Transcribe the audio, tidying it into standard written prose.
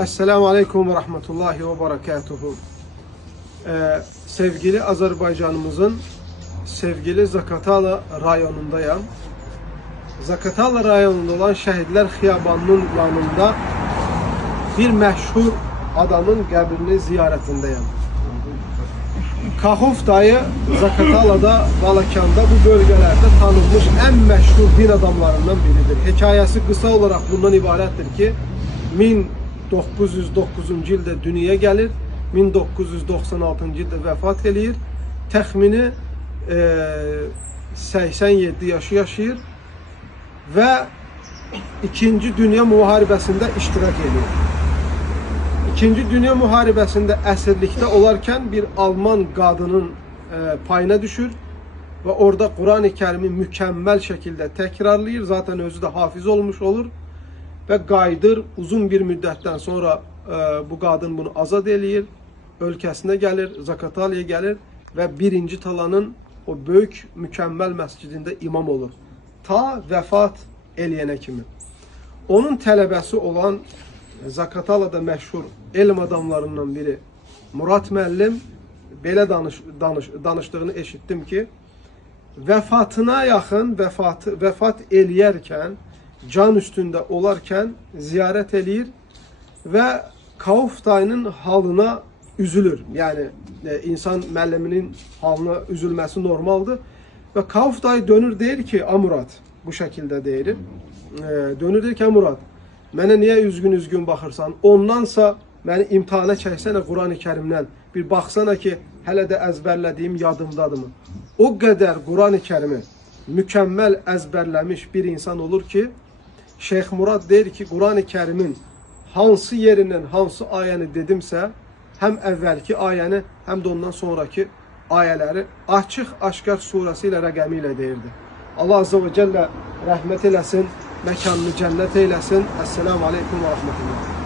Esselamu Aleyküm ve Rahmetullahi ve Berekatuhu. Sevgili Azerbaycanımızın sevgili Zaqatala rayonundayım. Zaqatala rayonunda olan Şəhidlər Xiyabanının yanında bir məşhur adamın qəbrini ziyarətindəyim. Kaxov dayı Zaqatalada, Balakanda, bu bölgelerde tanınmış en məşhur din adamlarından biridir. Hekayesi kısa olarak bundan ibarətdir ki, 1909-cu ildə dünyaya gəlir, 1996-cı ildə vəfat eləyir. Təxmini 87 yaşı yaşayır və 2-ci Dünya Müharibəsində iştirak edir. 2-ci Dünya Müharibəsində əsirlikdə olarkən bir Alman qadının payına düşür və orada Quran-ı Kərimi mükəmməl şəkildə təkrarlayır. Zaten özü də hafiz olmuş olur və qayıdır. Uzun bir müddətdən sonra bu qadın bunu azad eləyir, ölkəsinə gəlir, Zaqatalaya gəlir və 1-ci Talanın o böyük mükəmməl məscidində imam olur. Ta vəfat eləyənə kimi. Onun tələbəsi olan Zaqatalada məşhur elm adamlarından biri Murad müəllim belə danışdığını eşitdim ki, vəfatına yaxın, vəfat eləyərkən, can üstündə olarkən ziyarət eləyir və Kaxov dayının halına üzülür. Yəni insan müəlliminin halına üzülməsi normaldır. Və Kaxov dayı dönür deyir ki, Murad, bu şəkildə deyir. Dönür deyir ki, Murad, mənə niyə üzgün baxırsan? Ondansa məni imtihana çəksənə Quran-ı Kərimdən. Bir baxsana ki, hələ də əzbərlədiyim yadımdadırmı? O qədər Quran-ı Kərimi mükəmməl əzbərləmiş bir insan olur ki, Şeyx Murad deyir ki, Quran-ı Kərimin hansı yerindən hansı ayəni dedimsə, həm əvvəlki ayəni, həm də ondan sonraki ayələri açıq-aşkar surəsi ilə, rəqəmi ilə deyirdi. Allah Azze ve Celle rəhmət eləsin, məkanını cənnət eyləsin. Esselamu Aleyküm və Rahmetullah.